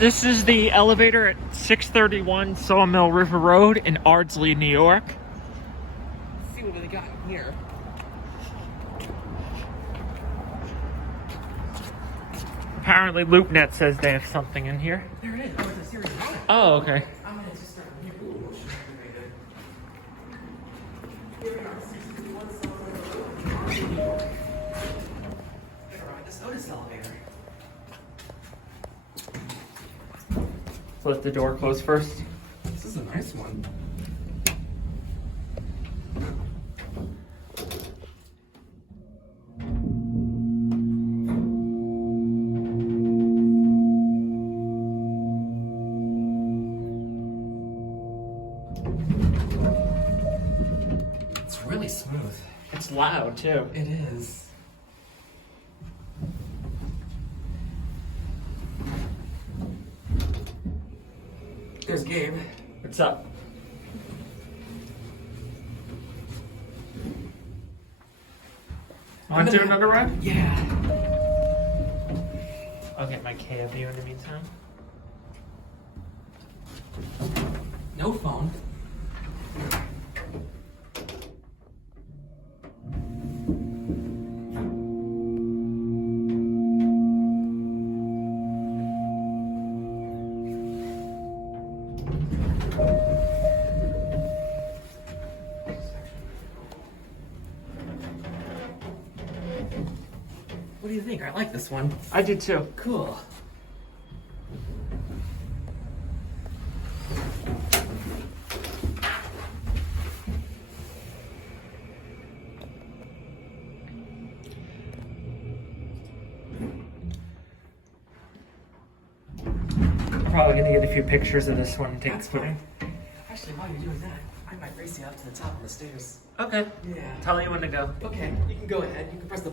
This is the elevator at 631 Sawmill River Road in Ardsley, New York. Let's see what they got in here. Apparently LoopNet says they have something in here. There it is. Oh, it's a series one. Oh, okay. I'm gonna just start here. Ooh, what should I do? Here we are, 651 Sawmill Road. Gonna ride this Otis elevator. So let the door close first. This is a nice one. It's really smooth. It's loud too. It is. There's Gabe. What's up? Want to do another ride? Yeah. I'll get my KFU in the meantime. No phone. What do you think? I like this one. I did too. Cool. I'm probably gonna get a few pictures of this one and take That's a photo. fine. Actually, while you're doing that, I might race you up to the top of the stairs. Okay. Yeah. Tell you when to go. Okay, you can go ahead. You can press the